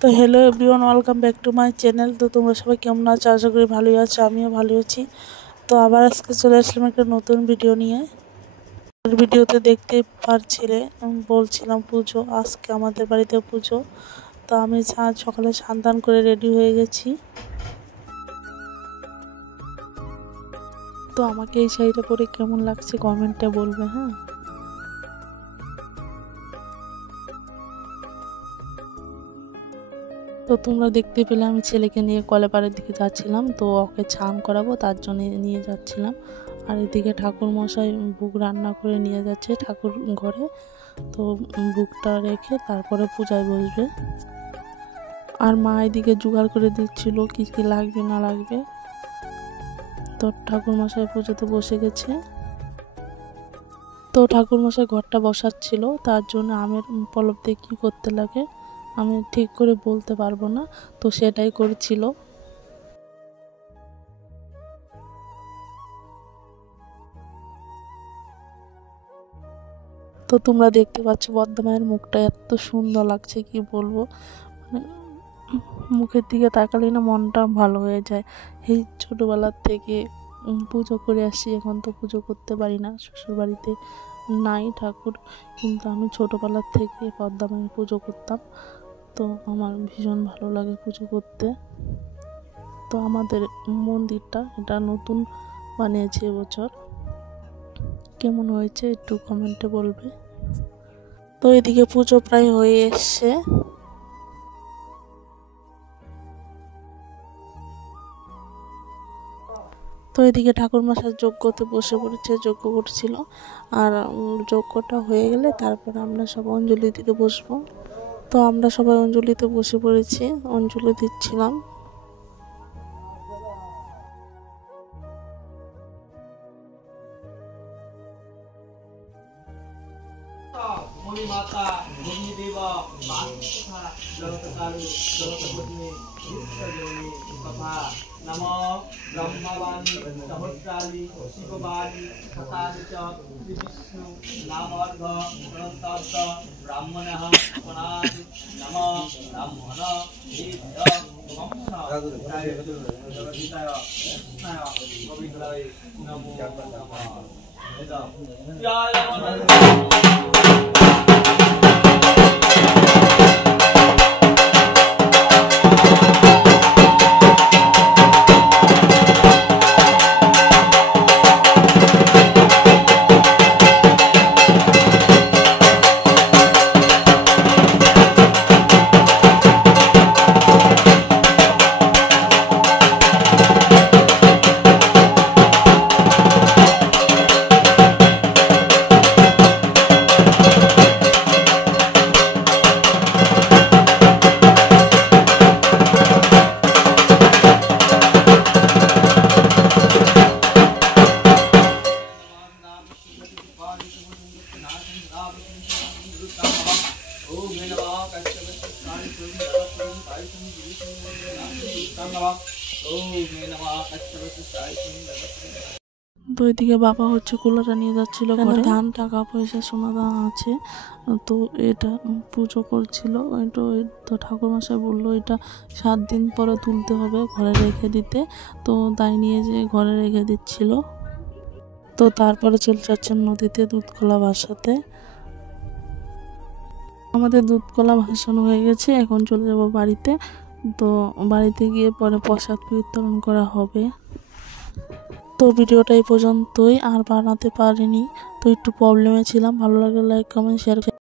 তো hello everyone, welcome back to my channel. তো তোমরা সবাই কেমন আছো? আশা করি ভালোই আছো, আমিও ভালো আছি। তো আবার আজকে চলে আসলাম একটা নতুন ভিডিও নিয়ে। ভিডিওতে দেখতে পারছিলে বলছিলাম পুজো, আজকে আমাদের বাড়িতে পুজো। তো আমি সকালে স্নান করে রেডি হয়ে গেছি। তো আমাকে এই শাড়িটা পরে কেমন লাগছে কমেন্টে বলবে, হ্যাঁ। তো তোমরা দেখতে পেলে আমি ছেলেকে নিয়ে কলেপাড়ের দিকে যাচ্ছিলাম। তো ওকে স্নান করাবো, তার জন্য নিয়ে যাচ্ছিলাম। আর এদিকে ঠাকুর মশাই ভোগ রান্না করে নিয়ে যাচ্ছে ঠাকুর ঘরে। তো ভোগটা রেখে তারপরে পূজায় বসবে। আর মা এদিকে জোগাড় করে দিচ্ছিল কি কি লাগবে না লাগবে। তো ঠাকুর মশাই পুজোতে বসে গেছে। তো ঠাকুর মশাই ঘরটা বসাচ্ছিল, তার জন্য আমের পলব দিয়ে কী করতে লাগে আমি ঠিক করে বলতে পারবো না, তো সেটাই করছিল। তো তোমরা দেখতে পাচ্ছ বর্ধমানের মুখটা এত সুন্দর লাগছে, কি বলবো। মানে মুখের দিকে তাকালে না মনটা ভালো হয়ে যায়। এই ছোটোবেলার থেকে পুজো করে আসি, এখন তো পুজো করতে পারি না, শ্বশুরবাড়িতে নাই ঠাকুর, কিন্তু আমি ছোটোবেলার থেকে বর্ধমানে পুজো করতাম। তো আমার ভীষণ ভালো লাগে পুজো করতে। তো আমাদের মন্দিরটা এটা নতুন বানিয়েছে এবছর, কেমন হয়েছে একটু কমেন্টে বলবে। তো এদিকে পুজো প্রায় হয়ে এসছে। তো এদিকে ঠাকুরমশাই যজ্ঞতে বসে পড়েছে, যজ্ঞ করছিল। আর যজ্ঞটা হয়ে গেলে তারপর আমরা সব অঞ্জলি দিতে বসবো। তো আমরা সবাই অঞ্জলিতে বসে পড়েছি, অঞ্জলি দিচ্ছিলাম। মণিমাতা ভূমিদেবা তথা জগৎকারু জগৎপতি বিশ্বজননী তথা নম ব্রহ্মবাণী সহস্রালি শিববাণী শতানি চ শ্রী বিষ্ণু নামর্ঘ অনন্তস্য ব্রাহ্মণঃ প্রণাতি নম ব্রাহ্মণ বিদ্য বংশ জগদ্ধায় কৃষ্ণায় গোবিন্দায় নমো নমঃ। তো এদিকে বাবা হচ্ছে কুলাটা নিয়ে যাচ্ছিল, ধান টাকা পয়সা সোনা দানা আছে। তো এটা পুজো করছিল। তো ঠাকুরমশাই বললো এটা 7 দিন পরে তুলতে হবে, ঘরে রেখে দিতে। তো তাই নিয়ে যে ঘরে রেখে দিচ্ছিল। তো তারপরে চলে যাচ্ছেন নদীতে দুধ কলা ভাসাতে। আমাদের দুধ কলা ভাসানো হয়ে গেছে, এখন চলে যাব বাড়িতে। তো বাড়িতে গিয়ে পরে প্রসাদ বিতরণ করা হবে। তো ভিডিওটা এই পর্যন্তই, আর বানাতে পারিনি, তো একটু প্রবলেমে ছিলাম। ভালো লাগলে লাইক কমেন্ট শেয়ার